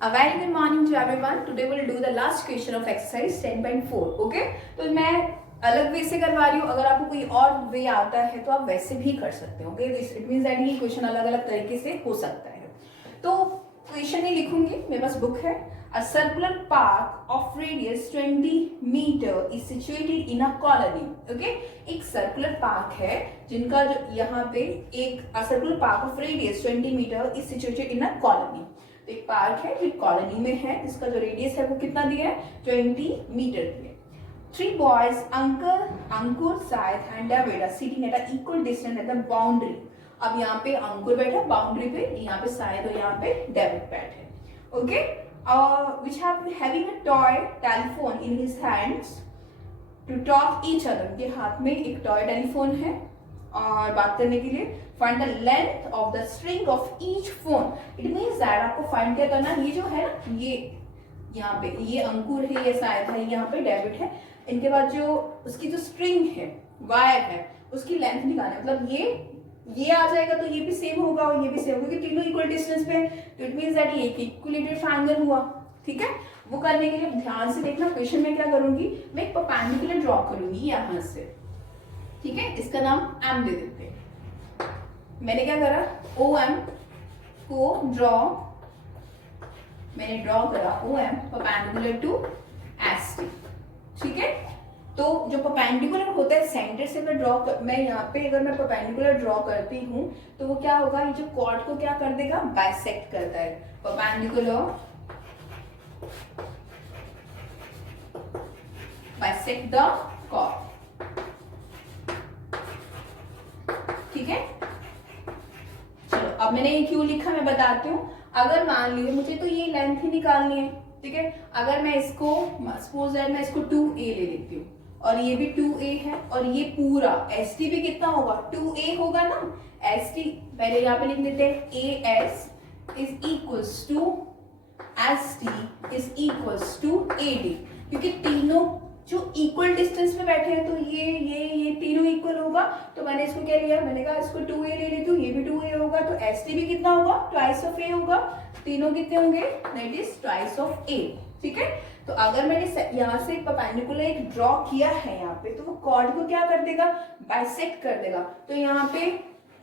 A very good morning to everyone. Today we'll do the last question of exercise 10.4. Okay? तो मैं अलग वे से करवा रही हूँ. अगर आपको कोई और वे आता है तो आप वैसे भी कर सकते हो. ओके? इट मीन्स दैट ये क्वेश्चन अलग अलग तरीके से हो सकता है. तो क्वेश्चन ही लिखूंगी. मेरे पास बुक है. A circular park of radius 20 meter is situated in a colony. Okay? एक circular park है जिनका जो यहाँ पे एक a circular park of radius 20 meter is situated in a colony. तो एक पार्क है जो कॉलोनी में है जिसका जो रेडियस है वो कितना दिया है 20 मीटर दिया. Three boys, Ankur, Syed and David are sitting at an equal distance at the boundary. अब यहाँ पे अंकुर बैठा बाउंड्री पे, यहाँ पे शायद और यहाँ पे डेविड बैठे. Okay, which have having a toy telephone in his hands to talk each other. के हाथ में एक टॉय टेलीफोन है और बात करने के लिए. Find the length of the string of each phone. It means that आपको फाइंड क्या करना, ये जो है ना, ये यहाँ पे ये अंकुर है, ये शायद है, यहाँ पे डेविड है. इनके बाद जो उसकी जो स्ट्रिंग है, वायर है, उसकी लेंथ निकालना है. मतलब ये आ जाएगा तो ये भी सेम होगा और ये भी सेम होगा, क्योंकि तीनों इक्वल डिस्टेंस पे. तो इट मीन्स दैट ये एक इक्विलेटरल ट्रायंगल हुआ. ठीक है, वो करने के लिए ध्यान से देखना. क्वेश्चन में क्या करूंगी, मैं एक परपेंडिकुलर ड्रॉ करूंगी यहाँ से. ठीक है, इसका नाम एम दे देते हैं. मैंने क्या करा, ओ एम को मैंने ड्रॉ करा O M perpendicular to S T. ठीक है, तो जो परपेंडिकुलर होता है सेंटर से मैं यहाँ पे अगर मैं परपेंडिकुलर ड्रॉ करती हूँ तो वो क्या होगा, ये जो कॉर्ड को क्या कर देगा, बाइसेक्ट करता है. Perpendicular bisect the chord. ठीक है, चलो अब मैंने ये क्यों लिखा मैं बताती हूँ. अगर मान लीजिए मुझे तो ये लेंथ ही निकालनी है. ठीक है, अगर मैं इसको सपोज दैट मैं इसको 2a ले लेती हूँ और ये भी 2a है और ये पूरा एस टी भी कितना होगा, 2a होगा ना. एस टी पहले यहाँ पे लिख देते हैं, A S is equals to S T is equals to A D. क्योंकि तीनों जो इक्वल डिस्टेंस पे बैठे हैं तो ये तीनों इक्वल होगा. तो मैंने इसको क्या लिया, मैंने कहा इसको 2a ले लेती हूँ, ये भी 2a होगा. तो एस टी भी कितना होगा, ट्वाइस ऑफ ए होगा. तीनों कितने होंगे, दैट इज ट्वाइस ऑफ ए. ठीक है, तो अगर मैंने यहाँ से परपेंडिकुलर एक ड्रॉ किया है यहाँ पे, तो वो कॉर्ड को क्या कर देगा, बाइसेक्ट कर देगा. तो यहाँ पे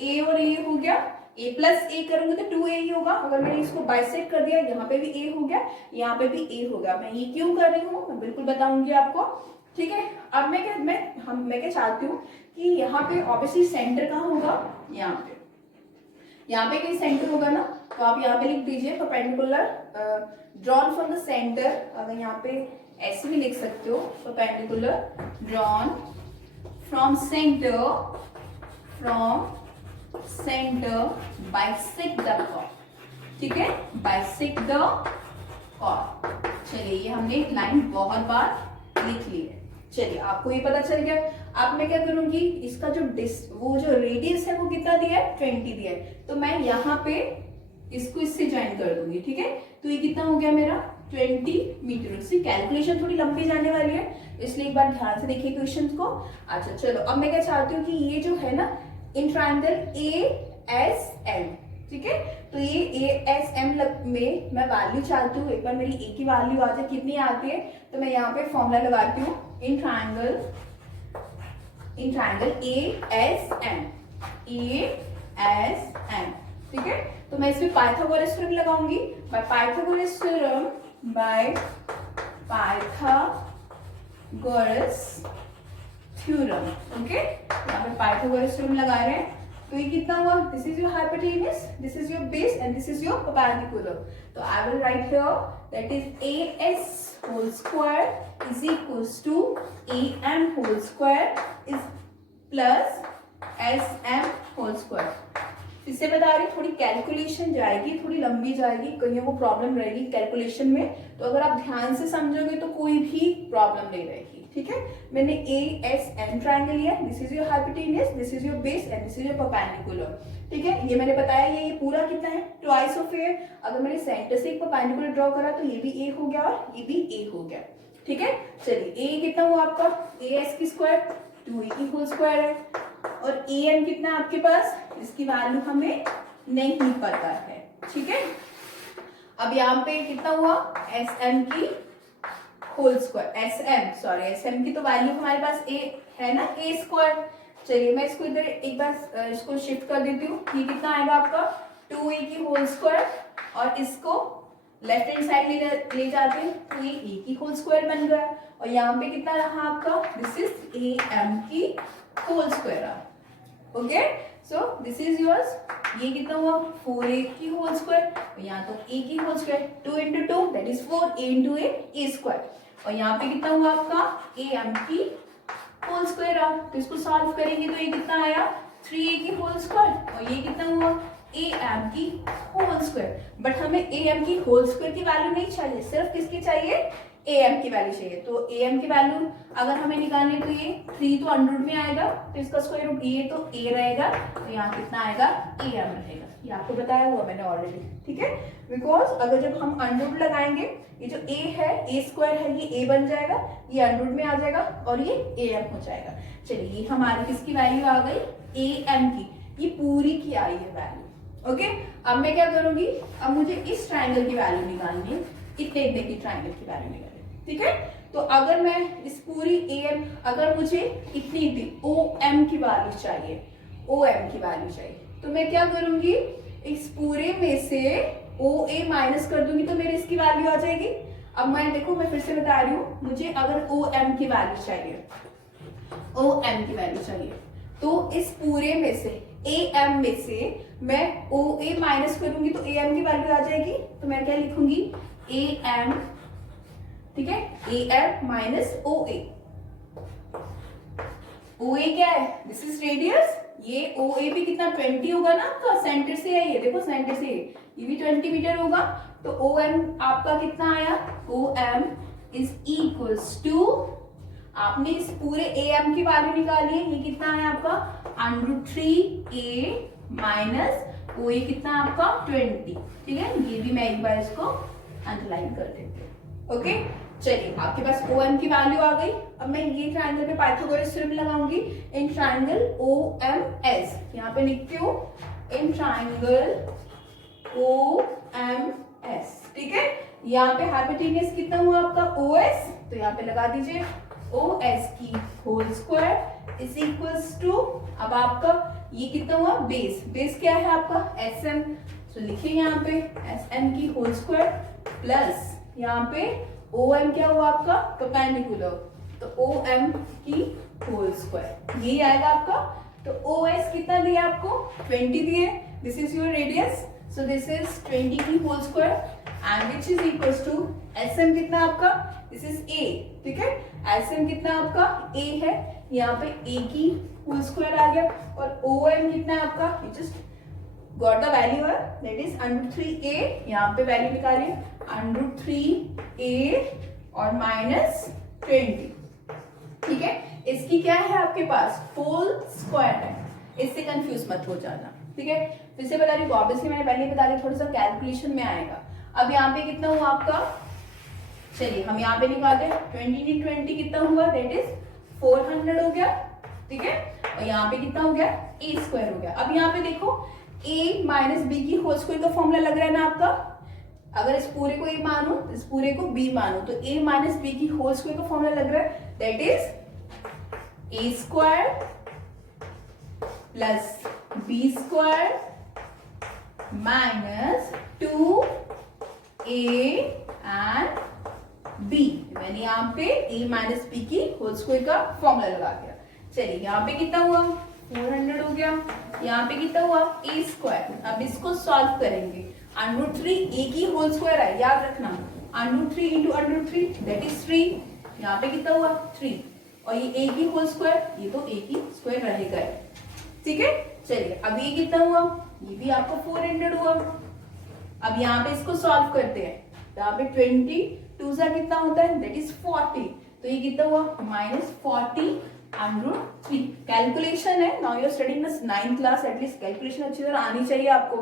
ए और ए हो गया, a प्लस ए करूंगी तो 2a ही होगा. अगर मैंने इसको बाइसेक्ट कर दिया, यहाँ पे भी a हो गया, यहाँ पे भी a हो गया. मैं ये क्यों कर रही हूँ मैं बिल्कुल बताऊंगी आपको. ठीक है, अब मैं क्या चाहती हूँ कि यहाँ पे ऑब्वियसली सेंटर कहाँ होगा, यहाँ पे कहीं सेंटर होगा ना. तो आप यहाँ पे लिख दीजिए perpendicular drawn from the centre. अगर यहाँ पे ऐसे भी लिख सकते हो, perpendicular drawn from centre bisect the chord. ठीक है, बाइसेक्ट द कॉर्ड. चलिए, ये हमने लाइन बहुत बार लिख ली है. चलिए, आपको ये पता चल गया. अब मैं क्या करूंगी, इसका जो वो जो रेडियस है वो कितना दिया है, 20 दिया है. तो मैं यहाँ पे इसको इससे ज्वाइन कर दूंगी. ठीक है, तो ये कितना हो गया मेरा 20 मीटर. इसकी कैलकुलेशन थोड़ी लंबी जाने वाली है, इसलिए एक बार ध्यान से देखिए क्वेश्चन को. अच्छा चलो, अब मैं क्या चाहती हूँ कि ये जो है ना in triangle A S M. ठीक है, तो ये ए एस एम में मैं वैल्यू चाहती हूँ. एक बार मेरी ए की वैल्यू आ जाए, कितनी आती है, तो मैं यहाँ पे फॉर्मूला लगाती हूँ. In triangle A S M. ठीक है, तो मैं इसमें पाइथागोरस थ्योरम लगाऊंगी. By Pythagoras theorem. ओके, यहाँ पे पाइथागोरस थ्योरम लगा रहे हैं. तो ये कितना हुआ, this is your hypotenuse, this is your base and this is your perpendicular. तो I will write here that is A S whole square is equals to A M whole square is plus S M whole square. इससे बता रही थोड़ी calculation जाएगी, थोड़ी लंबी जाएगी, कहीं वो प्रॉब्लम रहेगी कैलकुलेशन में. तो अगर आप ध्यान से समझोगे तो कोई भी प्रॉब्लम नहीं रहेगी. ठीक है, मैंने ए एस एम ट्रायंगल लिया, this is your hypotenuse, this is your base and this is your perpendicular. ठीक है, ये मैंने बताया ये पूरा कितना है, ट्वाइस ऑफ ए. अगर मैंने सेंटर से एक परपेंडिकुलर ड्रॉ करा तो ये भी ए हो गया और ये भी ए हो गया. ठीक है, चलिए, ए कितना हुआ आपका, ए एस की स्क्वायर 2a की होल स्क्वायर है और ए एम कितना है आपके पास, इसकी वैल्यू हमें नहीं पता है. ठीक है, अब यहाँ पे कितना हुआ, एस एम की होल स्क्वायर, एस एम की तो वैल्यू हमारे पास ए है ना, ए स्क्वायर। चलिए मैं इसको इधर एक बार इसको शिफ्ट कर देती हूँ। ये कितना आएगा आपका 2a की होल स्क्वायर, और इसको लेफ्ट हैंड साइड ले जाते हैं तो ये ए की होल स्क्वायर बन गया। और यहाँ पे कितना रहा आपका, दिस इज ए एम की whole square. Okay, so this is yours. ये कितना हुआ 4a की होल स्क्वायर, और यहाँ तो a की whole square, 2 into 2 that is 4, a into a square. और यहाँ पे कितना हुआ आपका a m की होल स्क्वायर। तो इसको सॉल्व करेंगे तो ये कितना आया 3a की होल स्क्वायर, और ये कितना हुआ a m की होल स्क्वायर। बट हमें a m की होल स्क्वायर की वैल्यू नहीं चाहिए, सिर्फ किसकी चाहिए, a m की वैल्यू चाहिए। तो a m की वैल्यू अगर हमें निकालनी तो ये 3 तो अंडर रूट में आएगा, तो इसका स्क्वायर रूट ये तो a रहेगा, तो यहाँ कितना आएगा a m रहेगा। ये आपको बताया हुआ मैंने ऑलरेडी, ठीक है। बिकॉज अगर जब हम अंडर रूट लगाएंगे, ये जो a है a स्क्वायर है ये a बन जाएगा, ये अंडर रूट में आ जाएगा और ये a m हो जाएगा। चलिए ये हमारी किसकी वैल्यू आ गई a m की, ये पूरी की आई है वैल्यू। ओके, अब मैं क्या करूंगी, अब मुझे इस ट्राइंगल की वैल्यू निकालनी है, इतने इतने की ट्राइंगल की वैल्यू निकालनी है, ठीक है। तो अगर मैं इस पूरी am, अगर मुझे इतनी OM की वैल्यू चाहिए, OM की वैल्यू चाहिए, तो मैं क्या करूंगी, इस पूरे में से OA माइनस कर दूंगी तो मेरे इसकी वैल्यू आ जाएगी। अब मैं देखो, मैं फिर से बता रही हूँ, मुझे अगर OM की वैल्यू चाहिए, OM की वैल्यू चाहिए, तो इस पूरे में से AM में से मैं OA माइनस करूंगी तो AM की वैल्यू आ जाएगी। तो मैं क्या लिखूंगी, AM, ठीक है, AM माइनस OA। OA क्या है, दिस इज रेडियस, ये OA भी कितना 20 होगा ना आपका, सेंटर से है ये, देखो सेंटर से ये भी 20 मीटर होगा। तो OM आपका कितना आया, OM इज इक्वल्स टू, आपने इस पूरे AM की वैल्यू निकाली है, ये कितना आया आपका √3a माइनस OA कितना आपका 20, ठीक है। ये भी मैं एक बार इसको अंडरलाइन कर देती हूँ। ओके, चलिए आपके पास OM की वैल्यू आ गई। अब मैं ये ट्राइंगल पे पाइथागोरस थ्योरम लगाऊंगी, इन ट्राइंगल OMS, यहाँ पे लिखती हूँ इन ट्राइंगल OMS, ठीक है। यहाँ पे हाइपोटेन्यूस कितना हुआ आपका OS, तो यहाँ पे लगा दीजिए OS की whole square is equals to, अब आपका ये कितना हुआ बेस, बेस क्या है आपका SM, तो लिखिए यहाँ पे SM की होल स्क्वायर प्लस यहाँ पे OM क्या हुआ आपका परपेंडिकुलर, तो OM की होल स्क्वायर, ये आएगा आपका। तो OS कितना दिया आपको 20 दिए, this is your radius, so this is 20 की whole square and which is equals to SM कितना आपका, दिस इज A, ठीक है। SM कितना आपका A है, यहाँ पे A की होल स्क्वायर आ गया, और OM कितना है आपका, जस्ट गॉट द वैल्यू है, दैट इज √3a, यहाँ पे वैल्यू निकालिए √3a और माइनस 20, ठीक है। इसकी क्या है आपके पास होल स्क्वायर है, इससे कंफ्यूज मत हो जाना, ठीक है। फिर से बता रही हूँ, ऑब्वियसली मैंने पहले बता दी, थोड़ा सा कैलकुलेशन में आएगा। अब यहाँ पे कितना हुआ आपका, चलिए हम यहाँ पे निकालते हैं 20 × 20 कितना हुआ, दैट इज 400 हो गया, ठीक है। और यहाँ पे कितना हो गया a स्क्वायर हो गया। अब यहाँ पे देखो a माइनस b की होल स्क्वायर का फॉर्मूला लग रहा है ना आपका, अगर इस पूरे को a मानो, इस पूरे को b मानो, तो a माइनस b की होल स्क्वायर का फॉर्मूला लग रहा है, that is a square plus b square minus 2a and b। मैंने यहाँ पे a माइनस b की होल स्क्वायर का फॉर्मूला लगा दिया। चलिए यहाँ पे कितना हुआ 400 हो गया, यहाँ पे कितना हुआ a स्क्वायर। अब इसको सॉल्व करेंगे, √3a की होल स्क्वायर है, याद रखना, √3 × √3 दैट इज 3, यहाँ पे कितना हुआ 3, और ये a की होल स्क्वायर, ये तो a की स्क्वायर रहेगा, ठीक है। चलिए अब ये कितना हुआ, ये भी आपको 400 हुआ। अब यहाँ पे इसको सॉल्व करते हैं, यहाँ पे 20 2 सा कितना होता है, दैट इज 40, तो ये कितना हुआ -40 √3। कैलकुलेशन है, now you are studying the 9th class, at least calculation अच्छी तरह आनी चाहिए आपको।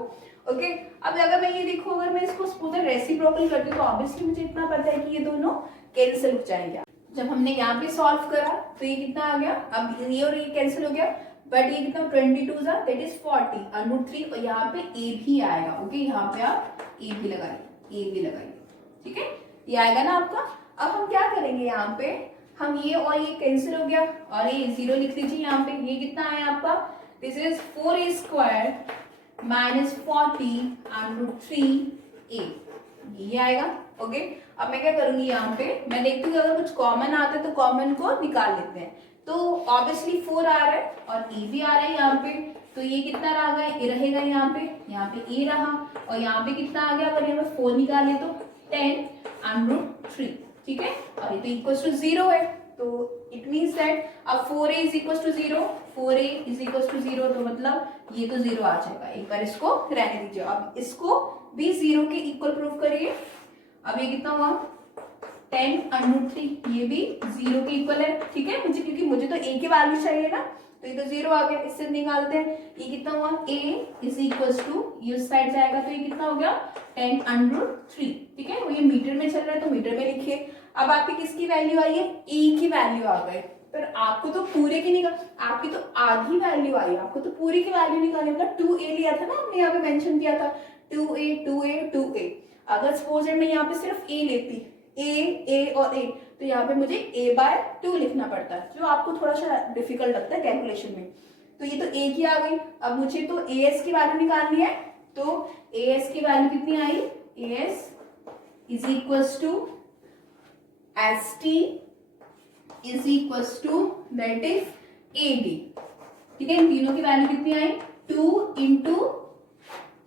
ओके, अब अगर मैं ये देखूं, अगर मैं इसको सपोज रेसिप्रोकल करती हूँ, तो ऑब्वियसली मुझे इतना पता है कि ये दोनों कैंसिल हो जाएंगे। जब हमने यहाँ पे सॉल्व करा तो ये कितना आ गया, अब ये और ये कैंसिल हो गया, बट ये कितना 22 दैट इज 40 √3, और यहाँ पे a भी आएगा। ओके, यहाँ पे आप a भी लगाइए, ए भी लगाइए, ठीक है, ये आएगा ना आपका। अब हम क्या करेंगे यहाँ पे, हम ये और ये कैंसिल हो गया और ये 0 लिख दीजिए यहाँ पे। ये कितना आया आपका, this is 4a² minus 40√3a, ये आएगा। ओके, अब मैं क्या करूंगी यहाँ पे, मैं देखती हूँ अगर कुछ कॉमन आता है तो कॉमन को निकाल लेते हैं। तो ऑब्वियसली 4 आ रहा है और ए भी आ रहा है यहाँ पे, तो ये कितना रहेगा यहाँ पे ए रहा, और यहाँ पे कितना आ गया, अगर यहाँ पे 4 निकाले तो 10√3, ठीक है, और ये तो इक्वल टू 0 है, तो इट मीन्स दैट अब 4a is equal to 0, 4a is equal to 0, तो मतलब ये तो 0 आ जाएगा। एक बार इसको रहने दीजिए, अब इसको भी 0 के इक्वल प्रूफ करिए। अब ये कितना हुआ, 10√3, ये भी 0 के इक्वल है, ठीक है, क्योंकि मुझे तो a की वैल्यू चाहिए ना, तो ये तो 0 आ गया, इससे निकालते हैं। ये कितना हुआ, a इज इक्वल टू, ये उस साइड जाएगा तो ये कितना हो गया 10√3, ठीक है, वो ये मीटर में चल रहा है तो मीटर में लिखिए। अब आपकी किसकी वैल्यू आई है, a की वैल्यू आ गई, पर आपको तो पूरे की निकाल, आपकी तो आधी वैल्यू आई, आपको तो पूरी की वैल्यू निकालनी होगा। 2a लिया था ना हमने, यहाँ पे मेंशन किया था 2a। अगर सपोज मैं यहाँ पे सिर्फ a लेती, a और a, तो यहाँ पे मुझे a/2 लिखना पड़ता है, जो आपको थोड़ा सा डिफिकल्ट लगता है कैलकुलेशन में। तो ये तो a की आ गई, अब मुझे तो as की वैल्यू निकालनी है, तो as की वैल्यू कितनी आई, as is equals to st is equals to that is ad, ठीक है, इन तीनों की वैल्यू कितनी आई, 2 into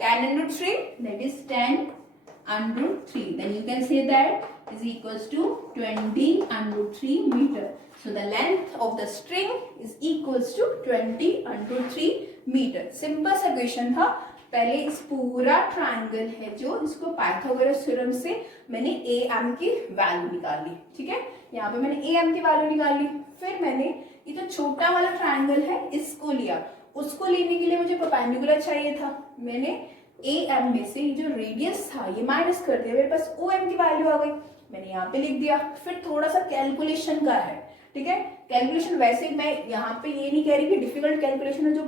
10√3, that is 10√3, then you can say that is equals to 20√3 meter. So the length of the string is equals to 20√3 meter. Simple सा question था। पहले इस पूरा ट्रायंगल है जो, इसको पाइथागोरस थ्योरम से मैंने am की वैल्यू निकाल ली, ठीक है, यहाँ पे मैंने am की वैल्यू निकाल ली। फिर मैंने ये जो छोटा वाला ट्रायंगल है इसको लिया, उसको लेने के लिए मुझे परपेंडिकुलर चाहिए था, मैंने am में से जो रेडियस था ये माइनस कर दिया, मेरे पास om की वैल्यू आ गई, मैंने यहाँ पे लिख दिया। फिर थोड़ा सा कैलकुलेशन का है, ठीक है, कैलकुलेशन वैसे मैं यहाँ पे ये नहीं कह रही कि डिफिकल्ट कैलकुलेशन है, जो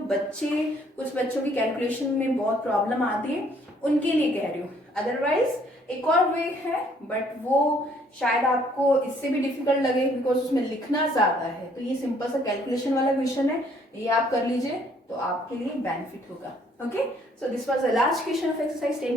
कुछ बच्चों की कैलकुलेशन में बहुत प्रॉब्लम आती है उनके लिए कह रही हूँ। अदरवाइज एक और वे है, बट वो शायद आपको इससे भी डिफिकल्ट लगे बिकॉज उसमें लिखना ज्यादा है। तो ये सिंपल सा कैलकुलेशन वाला क्वेश्चन है, ये आप कर लीजिए तो आपके लिए बेनिफिट होगा। Okay, so this was the last question of exercise 10।